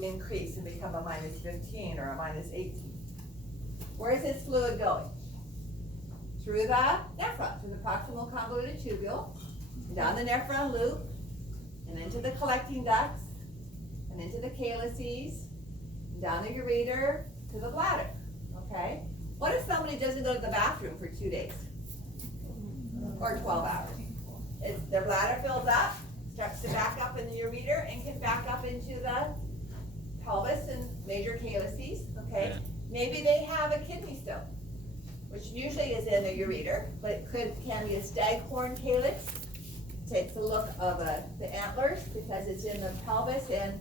increase and become a minus 15 or a minus 18. Where is this fluid going? Through the nephron, through the proximal convoluted tubule, down the nephron loop, and into the collecting ducts, and into the calyces, and down the ureter to the bladder. Okay? What if somebody doesn't go to the bathroom for 2 days? Or 12 hours? Their bladder fills up, starts to back up in the ureter, and can back up into the pelvis and major calyces. Okay? Maybe they have a kidney stone, which usually is in the ureter, but it can be a staghorn calyx. Takes a look of the antlers because it's in the pelvis and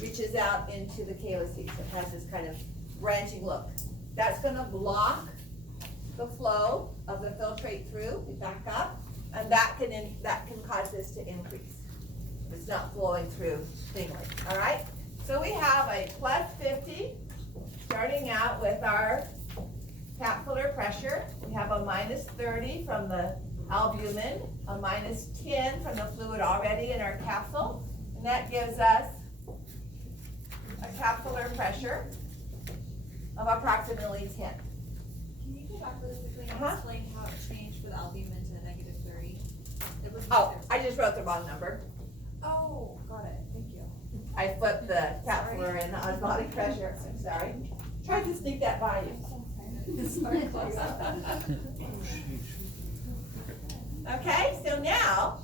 reaches out into the calyces. It has this kind of branching look. That's going to block the flow of the filtrate through. We back up, and that can cause this to increase. It's not flowing through cleanly. All right. So we have a plus 50, starting out with our capsular pressure. We have a minus 30 from the albumin, a minus 10 from the fluid already in our capsule, and that gives us a capsular pressure of approximately 10. Can you go back really quickly and explain how it changed for the albumin to negative 30? It was Oh, I just wrote the wrong number. Oh, got it. Thank you. I flipped the capsular and the osmotic pressure. I'm sorry. Tried to sneak that by you. Sorry, close up. Okay, so now,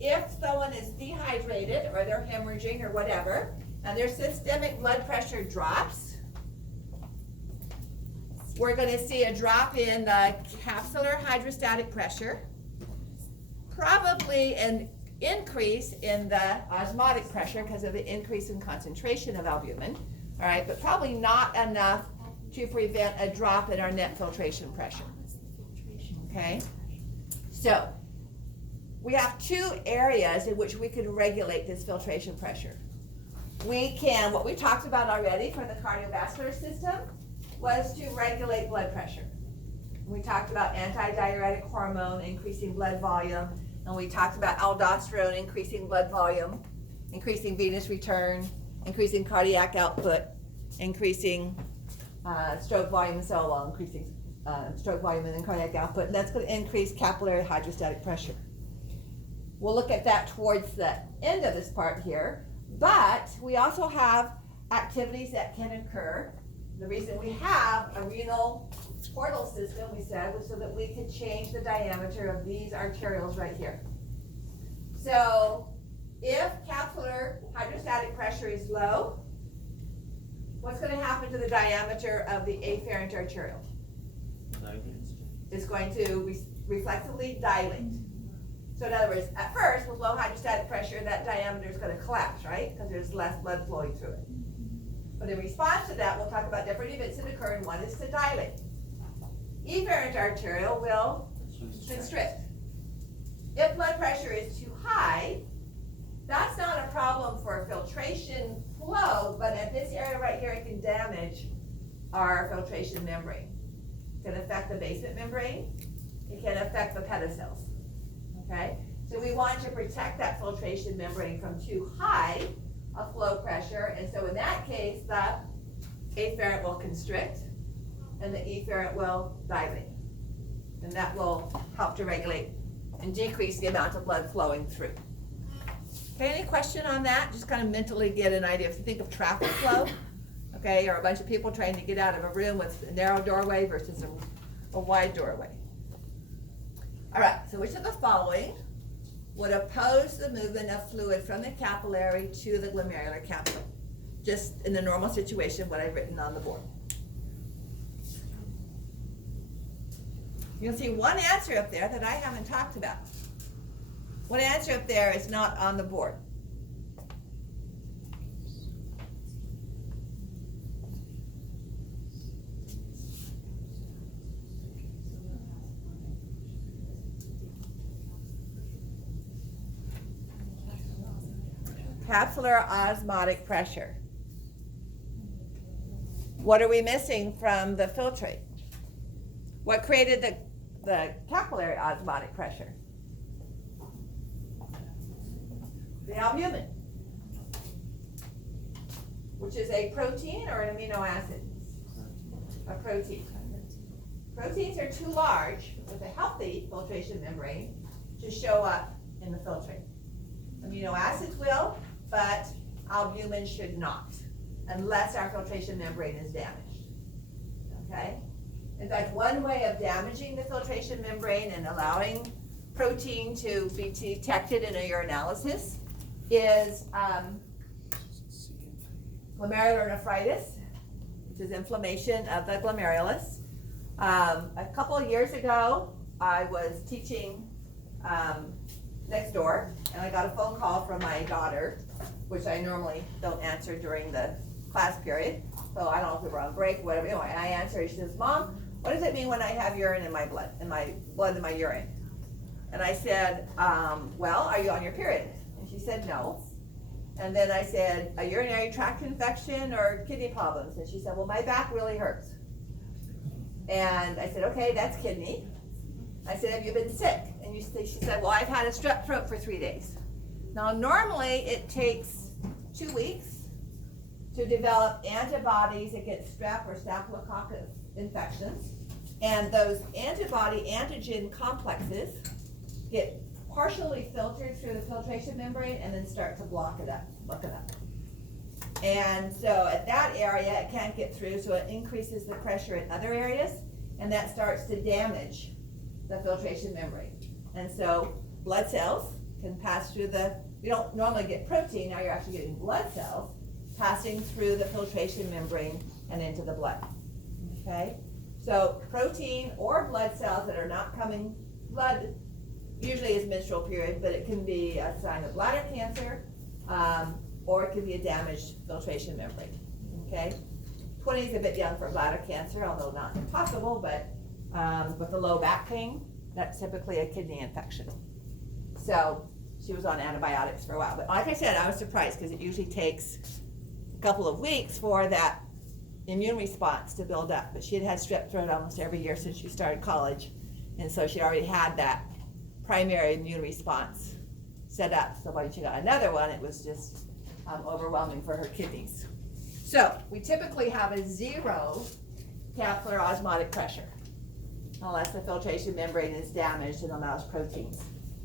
if someone is dehydrated or they're hemorrhaging or whatever, and their systemic blood pressure drops, we're going to see a drop in the capsular hydrostatic pressure, probably an increase in the osmotic pressure because of the increase in concentration of albumin, all right, but probably not enough to prevent a drop in our net filtration pressure, okay? So, we have two areas in which we can regulate this filtration pressure. We can, what we talked about already for the cardiovascular system, was to regulate blood pressure. We talked about antidiuretic hormone increasing blood volume, and we talked about aldosterone increasing blood volume, increasing venous return, increasing cardiac output, increasing stroke volume and so on, increasing stroke volume and then cardiac output, and that's going to increase capillary hydrostatic pressure. We'll look at that towards the end of this part here, but we also have activities that can occur. The reason we have a renal portal system, we said, was so that we could change the diameter of these arterioles right here. So if capsular hydrostatic pressure is low, what's going to happen to the diameter of the afferent arteriole? It's going to reflexively dilate. So in other words, at first, with low hydrostatic pressure, that diameter is going to collapse, right? Because there's less blood flowing through it. But in response to that, we'll talk about different events that occur, and one is to dilate. Efferent arteriole will constrict. If blood pressure is too high, that's not a problem for filtration flow, but at this area right here, it can damage our filtration membrane. It can affect the basement membrane. It can affect the pedicels. Okay? So we want to protect that filtration membrane from too high a flow pressure, and so in that case, the afferent will constrict, and the efferent will dilate. And that will help to regulate and decrease the amount of blood flowing through. Okay, any question on that? Just kind of mentally get an idea. If you think of traffic flow, okay, or a bunch of people trying to get out of a room with a narrow doorway versus a wide doorway. All right, so which of the following would oppose the movement of fluid from the capillary to the glomerular capsule? Just in the normal situation, what I've written on the board. You'll see one answer up there that I haven't talked about. One answer up there is not on the board. Capsular osmotic pressure. What are we missing from the filtrate? What created the capillary osmotic pressure? The albumin. which is a protein or an amino acid? A protein. Proteins are too large with a healthy filtration membrane to show up in the filtrate. Amino acids will, but albumin should not, unless our filtration membrane is damaged. Okay? In fact, one way of damaging the filtration membrane and allowing protein to be detected in a urinalysis is glomerular nephritis, which is inflammation of the glomerulus. A couple of years ago, I was teaching next door, and I got a phone call from my daughter, which I normally don't answer during the class period. So I don't know if we were on break or whatever. Anyway, I answered. She says, "Mom, what does it mean when I have urine in my blood, in my urine?" And I said, "Well, are you on your period?" And she said, "No." And then I said, "A urinary tract infection or kidney problems?" And she said, "Well, my back really hurts." And I said, "Okay, that's kidney." I said, "Have you been sick?" And she said, "Well, I've had a strep throat for 3 days." Now, normally it takes 2 weeks to develop antibodies against strep or staphylococcus infections. And those antibody-antigen complexes get partially filtered through the filtration membrane and then start to block it up. And so at that area, it can't get through, so it increases the pressure in other areas, and that starts to damage the filtration membrane. And so blood cells can pass through we don't normally get protein, now you're actually getting blood cells passing through the filtration membrane and into the blood. Okay? So protein or blood cells that are not coming, blood usually is menstrual period, but it can be a sign of bladder cancer, or it could be a damaged filtration membrane. Okay? 20 is a bit young for bladder cancer, although not impossible, but with the low back pain, that's typically a kidney infection. So she was on antibiotics for a while. But like I said, I was surprised because it usually takes a couple of weeks for that immune response to build up. But she had strep throat almost every year since she started college. And so she already had that primary immune response set up. So when she got another one, it was just overwhelming for her kidneys. So we typically have a 0 capillary osmotic pressure, unless the filtration membrane is damaged and allows proteins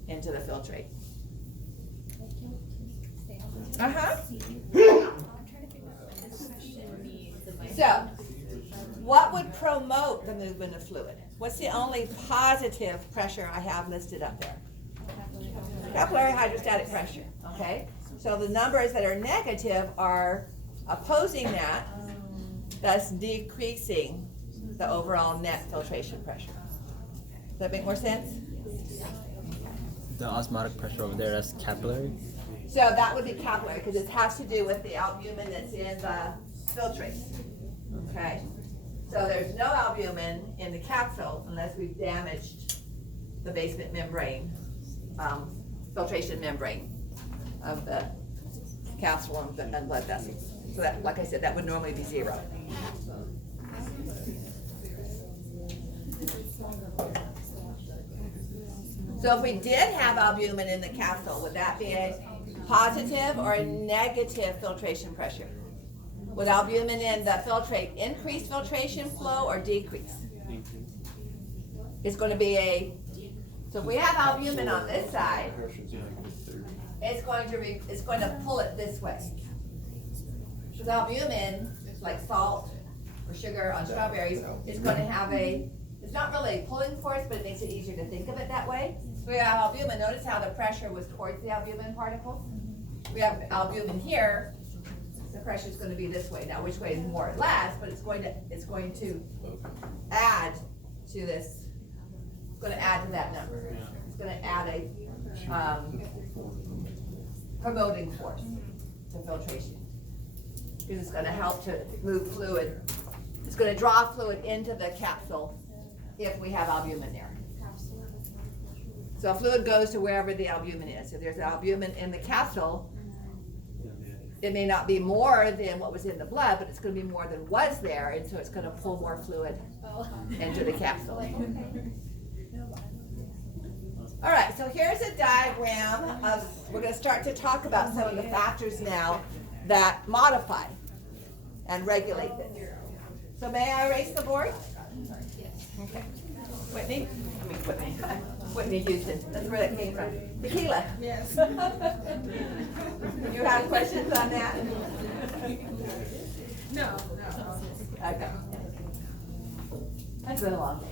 into the filtrate. So, what would promote the movement of fluid? What's the only positive pressure I have listed up there? Capillary hydrostatic pressure, okay? So the numbers that are negative are opposing that, thus decreasing the overall net filtration pressure. Does that make more sense? The osmotic pressure over there, that's capillary? So that would be capillary because it has to do with the albumin that's in the filtrate. Okay? So there's no albumin in the capsule unless we've damaged the basement membrane, filtration membrane of the capsule and blood vessels. So that, like I said, that would normally be 0. So if we did have albumin in the capsule, would that be a positive or a negative filtration pressure? Would albumin in the filtrate increase filtration flow or decrease? It's going to be so if we have albumin on this side, it's going to pull it this way. Because albumin, like salt or sugar on strawberries, is going to have it's not really a pulling force, but it makes it easier to think of it that way. We have albumin, notice how the pressure was towards the albumin particles? We have albumin here, the pressure is going to be this way. Now, which way is more or less, but it's going to add to this, it's going to add to that number. It's going to add a promoting force to filtration. Because it's going to help to move fluid. It's going to draw fluid into the capsule if we have albumin there. So fluid goes to wherever the albumin is. If there's albumin in the capsule, it may not be more than what was in the blood, but it's going to be more than was there, and so it's going to pull more fluid into the capsule. All right, so here's a diagram of, we're going to start to talk about some of the factors now that modify and regulate this. So may I erase the board? Okay. Whitney? I mean Whitney. Whitney Houston. That's where that came from. Tequila. Yes. You have questions on that? No. Okay. That's been a long day.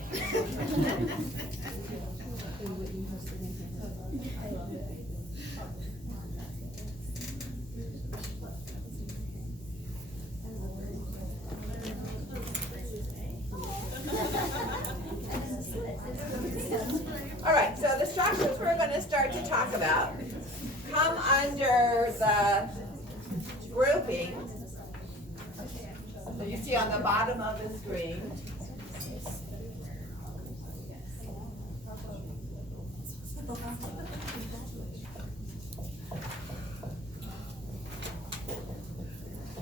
All right, so the structures we're going to start to talk about come under the grouping that you see on the bottom of the screen.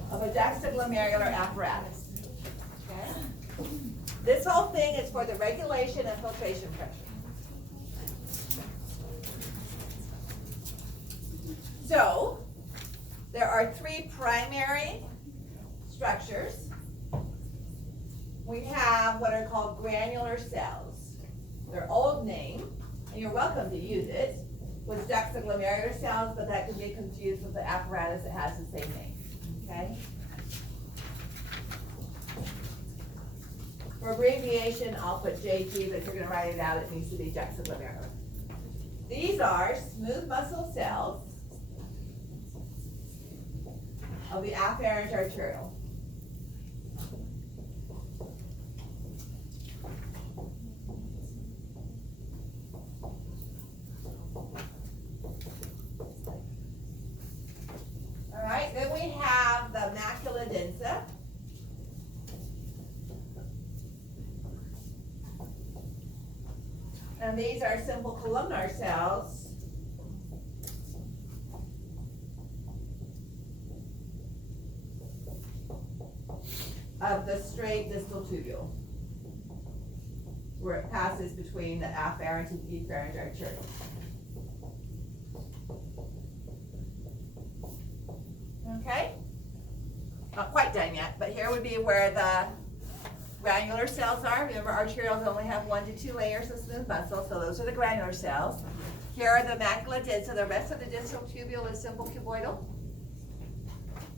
Of a juxtaglomerular apparatus. Okay? This whole thing is for the regulation and filtration pressure. So, there are three primary structures. We have what are called granular cells. Their old name, and you're welcome to use it, was juxtaglomerular cells, but that can be confused with the apparatus that has the same name. Okay? For abbreviation, I'll put JT, but if you're going to write it out, it needs to be juxtaglomerular. These are smooth muscle cells of the afferent arteriole. All right, then we have the macula densa. And these are simple columnar cells of the straight distal tubule, where it passes between the afferent and efferent arteriole. Okay? Not quite done yet, but here would be where the granular cells are. Remember, arterioles only have 1 to 2 layers of smooth muscle, so those are the granular cells. Here are the macula densa. The rest of the distal tubule is simple cuboidal.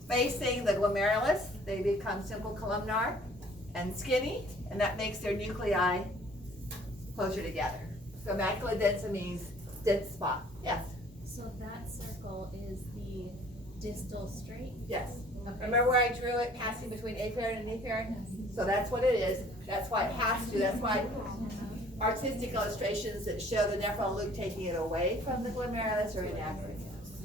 Facing the glomerulus, they become simple columnar and skinny, and that makes their nuclei closer together. So macula densa means dense spot. Yes? So that circle is the distal straight? Yes. Okay. Remember where I drew it passing between afferent and efferent? So that's what it is. That's why it has to. That's why artistic illustrations that show the nephron loop taking it away from the glomerulus are inaccurate.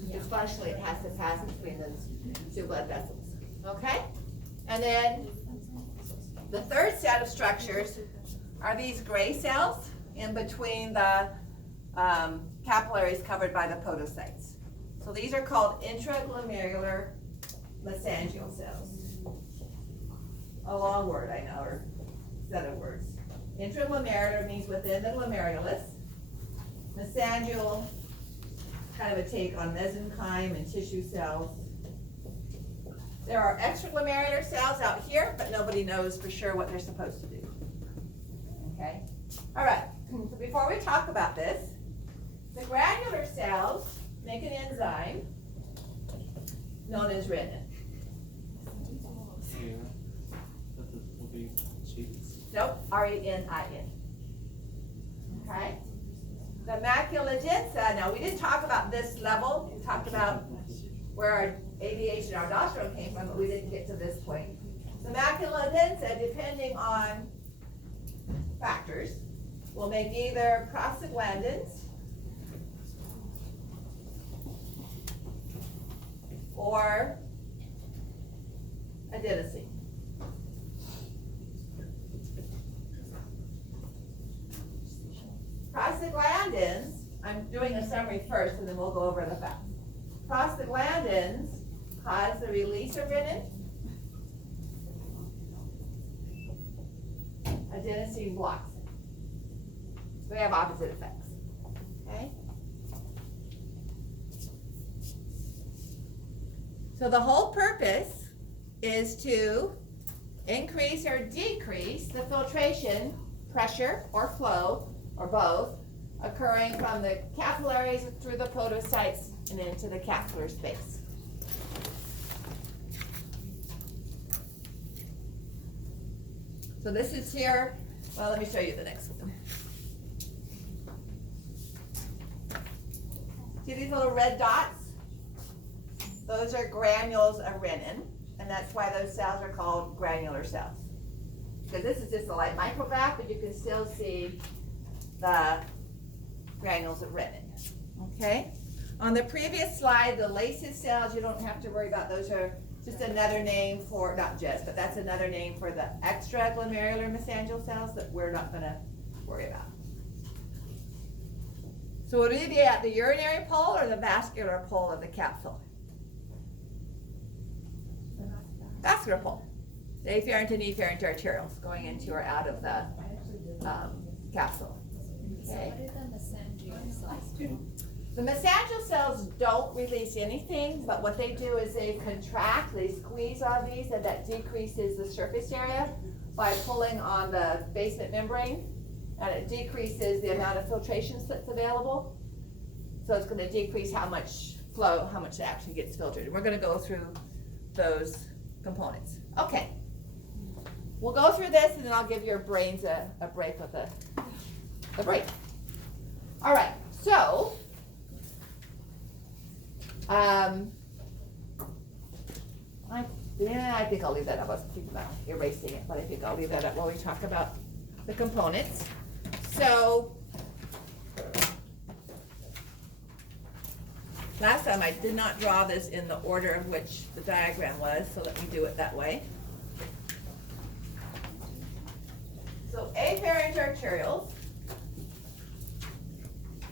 Because functionally it has to pass between those two blood vessels. Okay? And then the third set of structures are these gray cells in between the capillaries covered by the podocytes. So these are called intraglomerular mesangial cells. A long word, I know, or set of words. Intraglomerular means within the glomerulus. Mesangial, kind of a take on mesenchyme and tissue cells. There are extraglomerular cells out here, but nobody knows for sure what they're supposed to do. Okay? All right, so before we talk about this, the granular cells make an enzyme known as renin. Nope, R-E-N-I-N. Okay? The macula densa, now we didn't talk about this level, we talked about where our ADH and our aldosterone came from, but we didn't get to this point. The macula densa, depending on factors, will make either prostaglandins or adenosine. Prostaglandins, I'm doing a summary first and then we'll go over the facts. Prostaglandins cause the release of renin. Adenosine blocks it. So they have opposite effects. Okay? So the whole purpose is to increase or decrease the filtration pressure or flow, or both, occurring from the capillaries through the podocytes and into the capsular space. So this is here, well, let me show you the next one. See these little red dots? Those are granules of renin, and that's why those cells are called granular cells. Because this is just a light micrograph, but you can still see the granules of renin. Okay? On the previous slide, the laces cells, you don't have to worry about. Those are just another name for, not just, but that's another name for the extraglomerular mesangial cells that we're not going to worry about. So would it be at the urinary pole or the vascular pole of the capsule? Vascular pole. The afferent and efferent arterioles going into or out of the capsule. So Okay. what are the mesangial cells do? The mesangial cells don't release anything, but what they do is they contract, they squeeze on these, and that decreases the surface area by pulling on the basement membrane, and it decreases the amount of filtration that's available. So it's going to decrease how much flow, how much actually gets filtered. And we're going to go through those components. Okay. We'll go through this, and then I'll give your brains a break with a break. All right, so I think I'll leave that up. I was thinking about erasing it, but I think I'll leave that up while we talk about the components. So last time I did not draw this in the order of which the diagram was, so let me do it that way. So afferent arterioles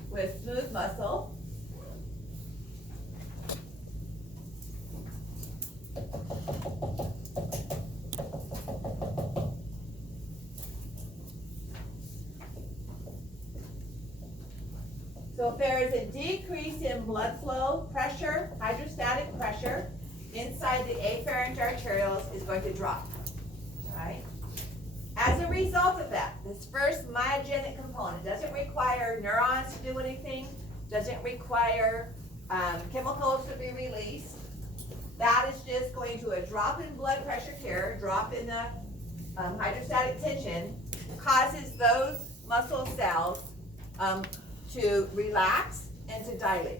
with smooth muscle. So if there is a decrease in blood flow pressure, hydrostatic pressure, inside the afferent arterioles is going to drop, all right? As a result of that, this first myogenic component doesn't require neurons to do anything, doesn't require chemicals to be released. That is just going to a drop in blood pressure here, drop in the hydrostatic tension, causes those muscle cells to relax and to dilate.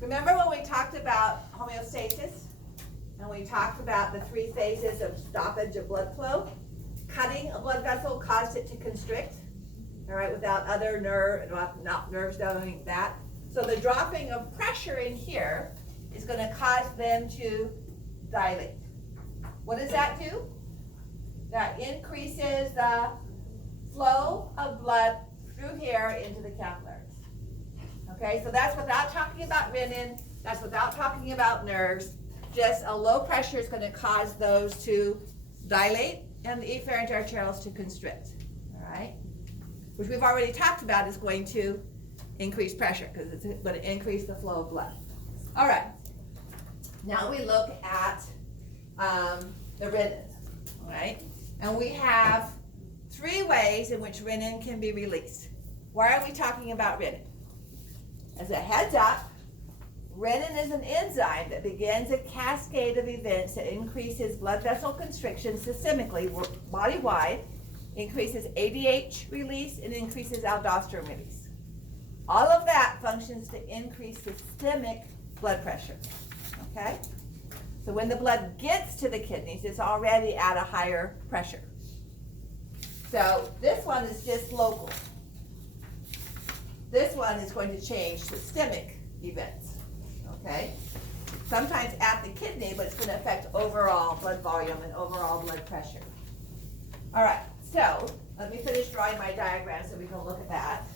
Remember when we talked about homeostasis and we talked about the 3 phases of stoppage of blood flow? Cutting a blood vessel caused it to constrict, all right, without other nerves doing that. So the dropping of pressure in here is going to cause them to dilate. What does that do? That increases the flow of blood through here into the capillaries. Okay, so that's without talking about renin, that's without talking about nerves. Just a low pressure is going to cause those to dilate and the efferent arterioles to constrict, all right? Which we've already talked about is going to increase pressure because it's going to increase the flow of blood. All right, now we look at the renin, all right? And we have 3 ways in which renin can be released. Why are we talking about renin? As a heads up, renin is an enzyme that begins a cascade of events that increases blood vessel constriction systemically, body-wide, increases ADH release, and increases aldosterone release. All of that functions to increase systemic blood pressure, okay? So when the blood gets to the kidneys, it's already at a higher pressure. So this one is just local. This one is going to change systemic events, okay? Sometimes at the kidney, but it's going to affect overall blood volume and overall blood pressure. All right, so let me finish drawing my diagram so we can look at that.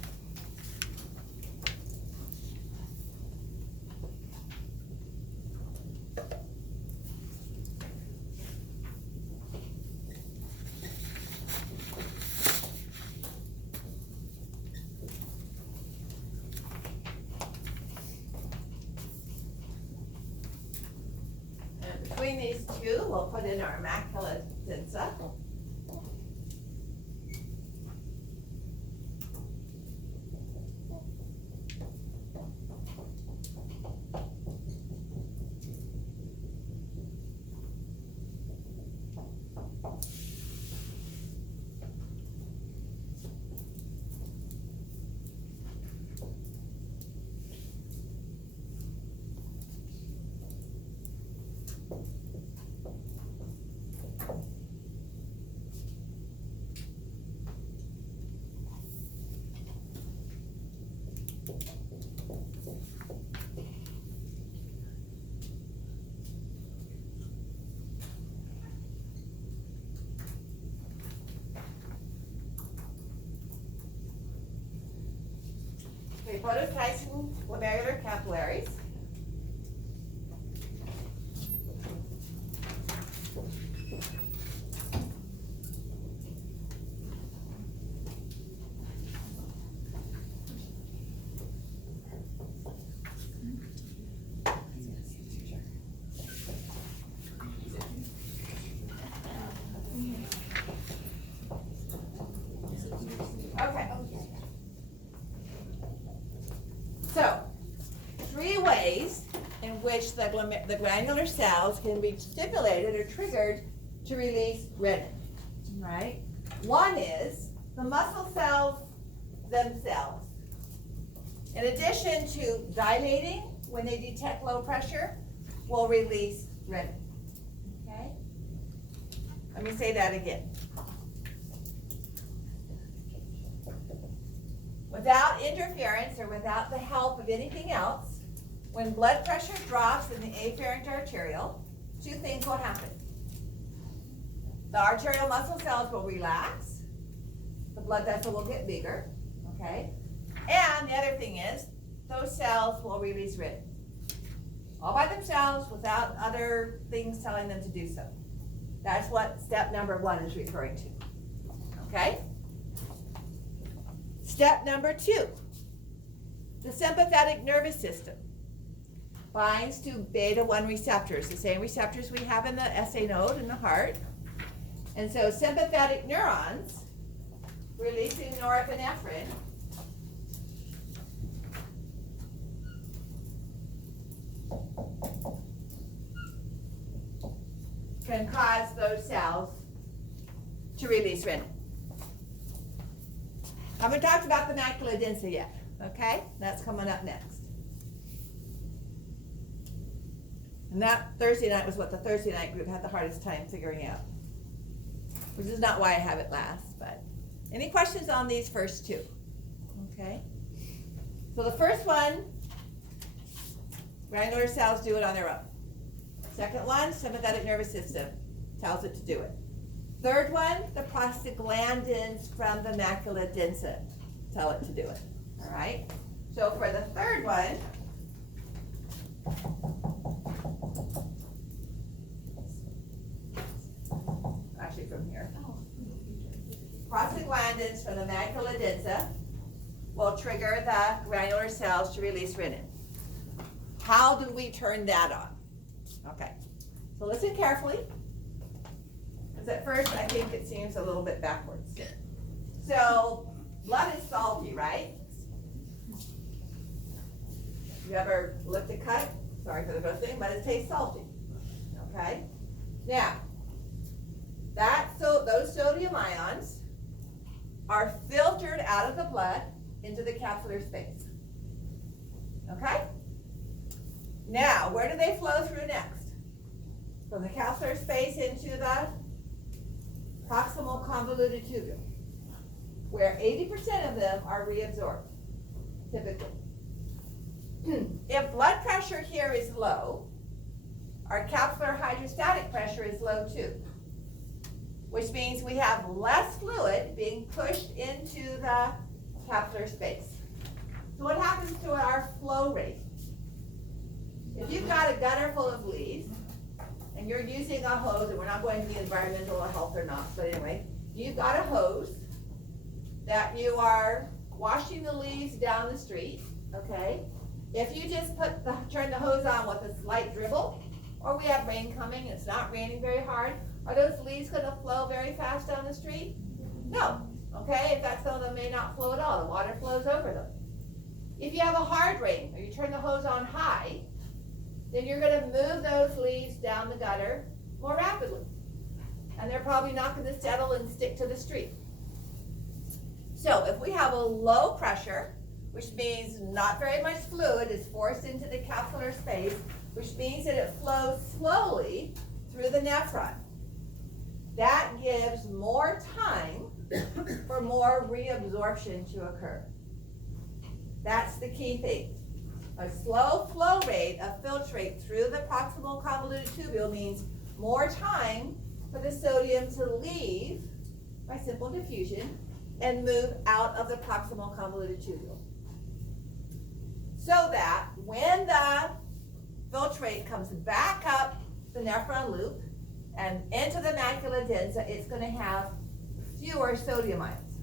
Between these 2, we'll put in our macula densa. Okay, photosizing glomerular capillaries. Okay. So, 3 ways in which the granular cells can be stimulated or triggered to release renin, right? One is the muscle cells themselves. In addition to dilating when they detect low pressure, will release renin. Okay? Let me say that again. Without interference or without the help of anything else, when blood pressure drops in the afferent arterial, 2 things will happen. The arterial muscle cells will relax, the blood vessel will get bigger, okay? And the other thing is, those cells will release renin. All by themselves, without other things telling them to do so. That's what step number 1 is referring to, okay? Step number 2, the sympathetic nervous system binds to beta-1 receptors, the same receptors we have in the SA node in the heart. And so sympathetic neurons releasing norepinephrine can cause those cells to release renin. I haven't talked about the macula densa yet, okay? That's coming up next. And that Thursday night was what the Thursday night group had the hardest time figuring out. Which is not why I have it last, but any questions on these first 2? Okay? So the first one, granular cells do it on their own. Second one, sympathetic nervous system tells it to do it. Third one, the prostaglandins from the macula densa tell it to do it. All right? So for the third one, actually from here, prostaglandins from the macula densa will trigger the granular cells to release renin. How do we turn that on? Okay, so listen carefully. Because at first I think it seems a little bit backwards. So, blood is salty, right? You ever licked a cut? Sorry for the gross thing, but it tastes salty. Okay? Now, those sodium ions are filtered out of the blood into the capsular space. Okay? Now, where do they flow through next? From the capsular space into the proximal convoluted tubule, where 80% of them are reabsorbed, typically. If blood pressure here is low, our capsular hydrostatic pressure is low too, which means we have less fluid being pushed into the capsular space. So what happens to our flow rate? If you've got a gutter full of leaves, and you're using a hose, and we're not going to the environmental health or not, but anyway, you've got a hose that you are washing the leaves down the street, okay? If you just turn the hose on with a slight dribble, or we have rain coming, it's not raining very hard, are those leaves gonna flow very fast down the street? No, okay, in fact, some of them may not flow at all, the water flows over them. If you have a hard rain, or you turn the hose on high, then you're gonna move those leaves down the gutter more rapidly. And they're probably not gonna settle and stick to the street. So if we have a low pressure, which means not very much fluid is forced into the capsular space, which means that it flows slowly through the nephron. That gives more time for more reabsorption to occur. That's the key thing. A slow flow rate of filtrate through the proximal convoluted tubule means more time for the sodium to leave by simple diffusion and move out of the proximal convoluted tubule. So that when the filtrate comes back up the nephron loop and into the macula densa, it's going to have fewer sodium ions.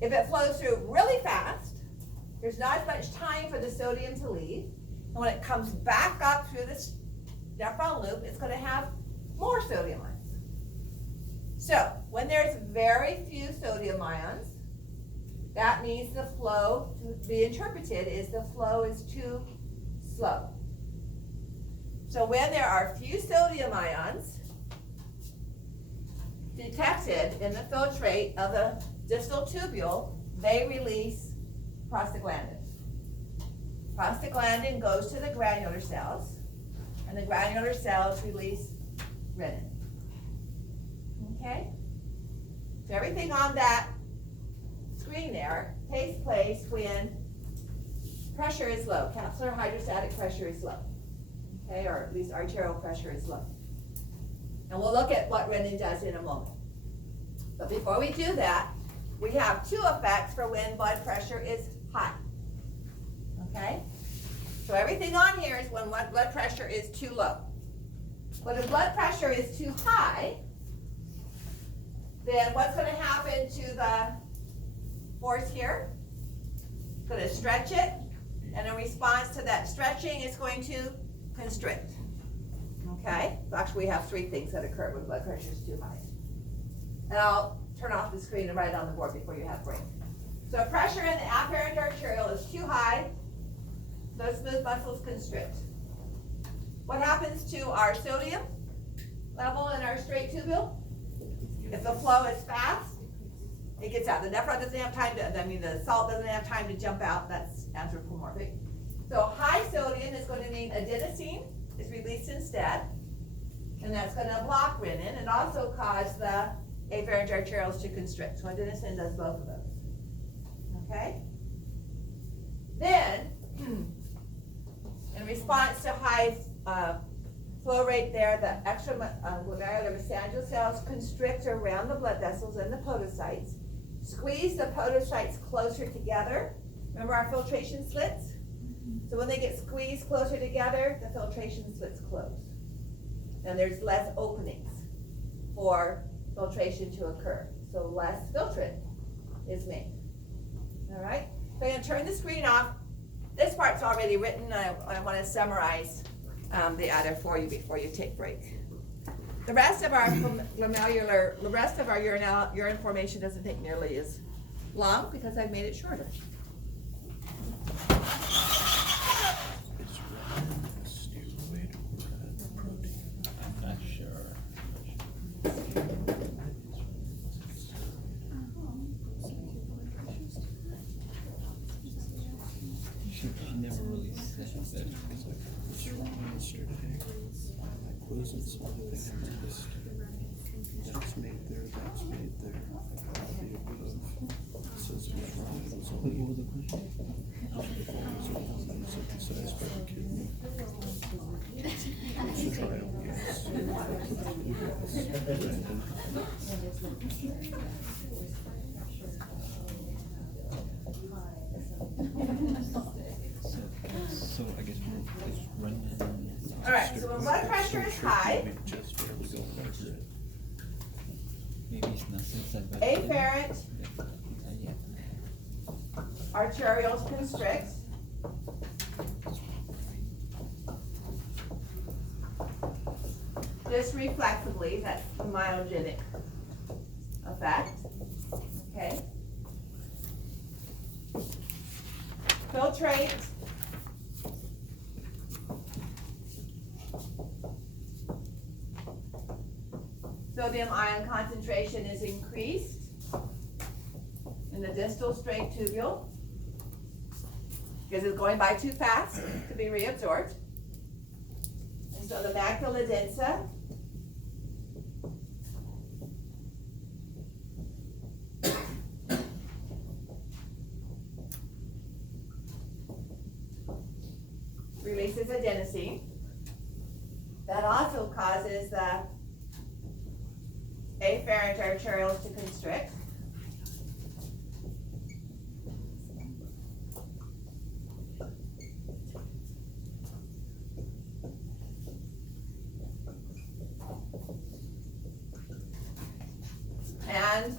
If it flows through really fast, there's not as much time for the sodium to leave. And when it comes back up through this nephron loop, it's going to have more sodium ions. So when there's very few sodium ions, that means the flow to be interpreted is the flow is too slow. So when there are few sodium ions detected in the filtrate of the distal tubule, they release prostaglandin. Prostaglandin goes to the granular cells, and the granular cells release renin. Okay? So everything on that screen there takes place when pressure is low, capsular hydrostatic pressure is low, okay, or at least arterial pressure is low. And we'll look at what renin does in a moment. But before we do that, we have two effects for when blood pressure is high, okay? So everything on here is when blood pressure is too low. When the blood pressure is too high, then what's going to happen to the force here? It's going to stretch it, and in response to that stretching, it's going to constrict. Okay? So actually, we have three things that occur when blood pressure is too high. And I'll turn off the screen and write it on the board before you have break. So pressure in the afferent arteriole is too high, those smooth muscles constrict. What happens to our sodium level in our straight tubule? If the flow is fast, it gets out. The nephron doesn't have time to, the salt doesn't have time to jump out. That's anthropomorphic. So high sodium is going to mean adenosine is released instead, and that's going to block renin and also cause the afferent arterioles to constrict. So adenosine does both of those. Okay? Then, in response to high flow rate there, the extraglomerular mesangial cells constrict around the blood vessels and the podocytes, squeeze the podocytes closer together. Remember our filtration slits? So when they get squeezed closer together, the filtration slits close. And there's less openings for filtration to occur. So less filtrate is made. All right? So I'm going to turn the screen off. This part's already written. I want to summarize the other for you before you take break. The rest of our glomerular, the rest of our urine formation doesn't take nearly as long because I've made it shorter. I'm not sure. She never really said that. What's wrong yesterday? I wasn't something I missed. That's made there, that's made there. The above says it was wrong, it was only What was the question? was only synthesized by the kidney. It's a trial, yes. So I guess it's running. All right, so when blood pressure is high, Just barely going over it. Maybe it's not synthesized by afferent yeah. arterioles constrict. just reflexively, that's the myogenic effect, okay? Filtrate. Sodium ion concentration is increased in the distal straight tubule because it's going by too fast to be reabsorbed. And so the macula densa releases adenosine. That also causes the afferent arterioles to constrict. And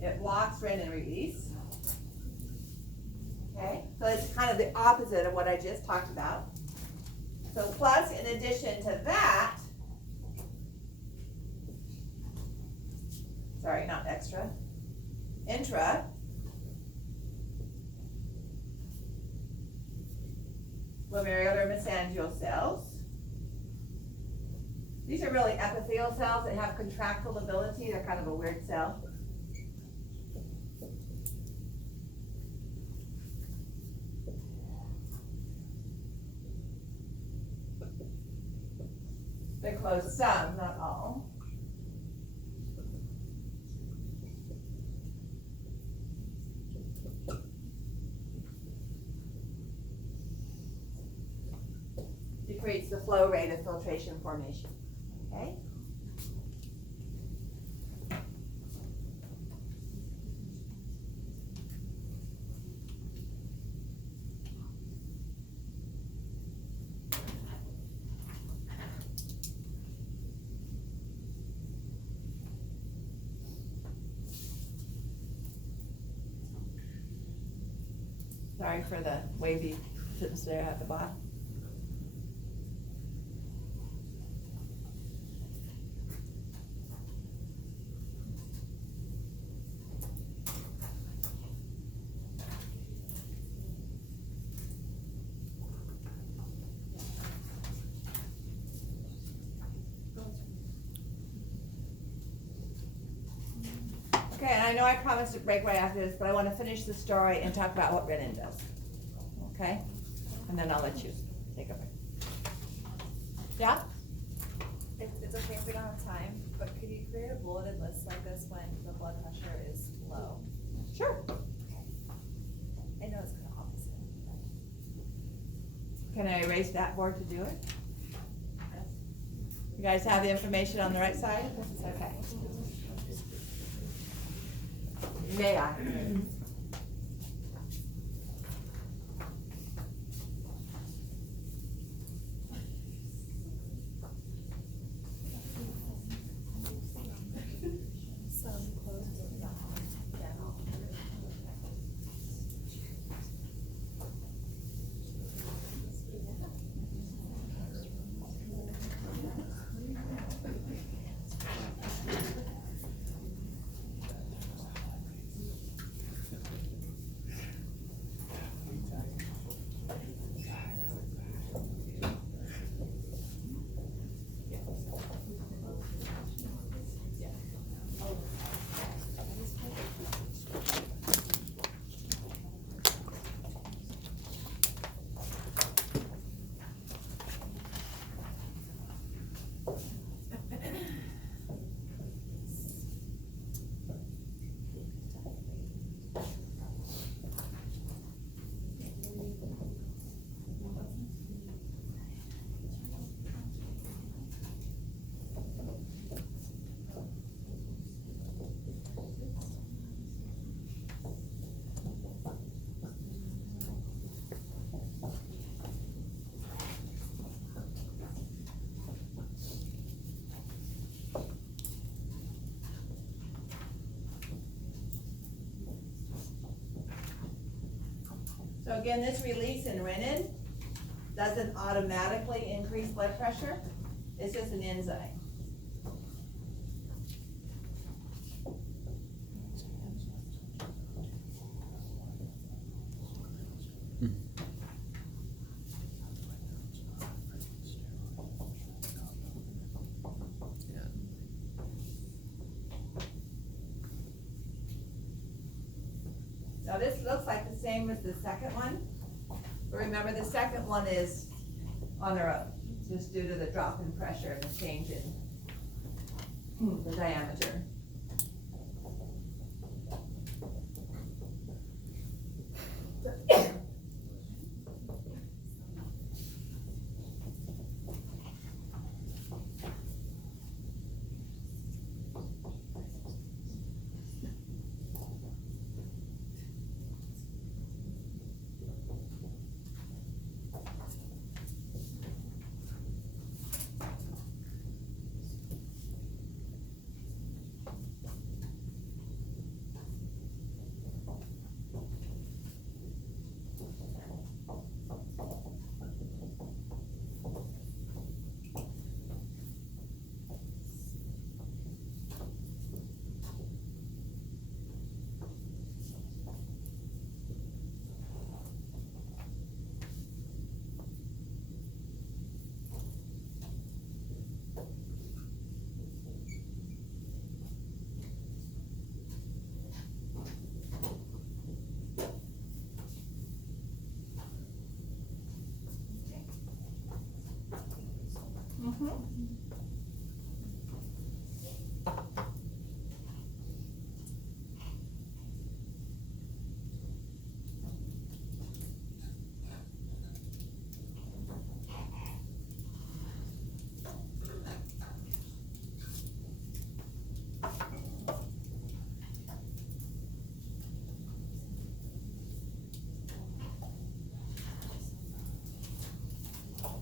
it blocks renin release. Okay, so it's kind of the opposite of what I just talked about. So plus, in addition to that, sorry, not extra, intra, glomerular mesangial cells. These are really epithelial cells that have contractile ability. They're kind of a weird cell. They close some, not all. Decrease the flow rate of filtration formation. Okay? Sorry for the wavy sentence there at the bottom. Okay, and I know I promised to break right after this, but I want to finish the story and talk about what renin does. Okay? And then I'll let you take over. Yeah? It's okay if we don't have time, but could you create a bulleted list like this when the blood pressure is low? Sure. I know it's kind of opposite. Can I erase that board to do it? You guys have the information on the right side? Okay. May I? So again, this release in renin doesn't automatically increase blood pressure. It's just an enzyme. Now this looks like the same as the second one, but remember the second one is on their own, just due to the drop in pressure and the change in the diameter.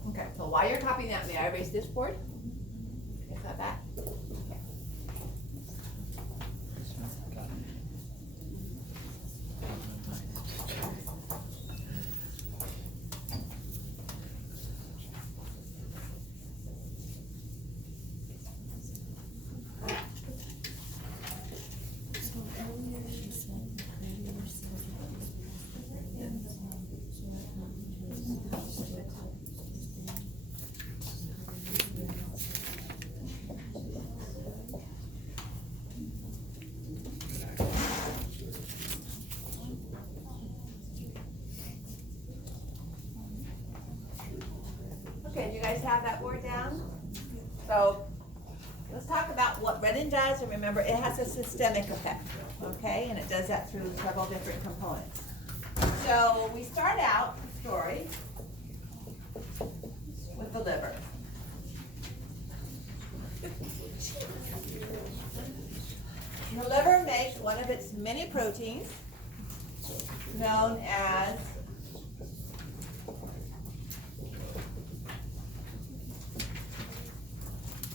Okay, so while you're copying that, may I erase this board? Is that back? Okay. Okay, do you guys have that board down? So, let's talk about what renin does, and remember, it has a systemic effect, okay? And it does that through several different components. So, we start out the story with the liver. The liver makes one of its many proteins known as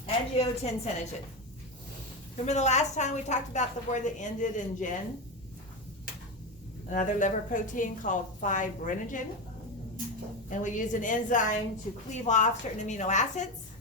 angiotensinogen. Remember the last time we talked about the word that ended in gen? Another liver protein called fibrinogen. And we use an enzyme to cleave off certain amino acids.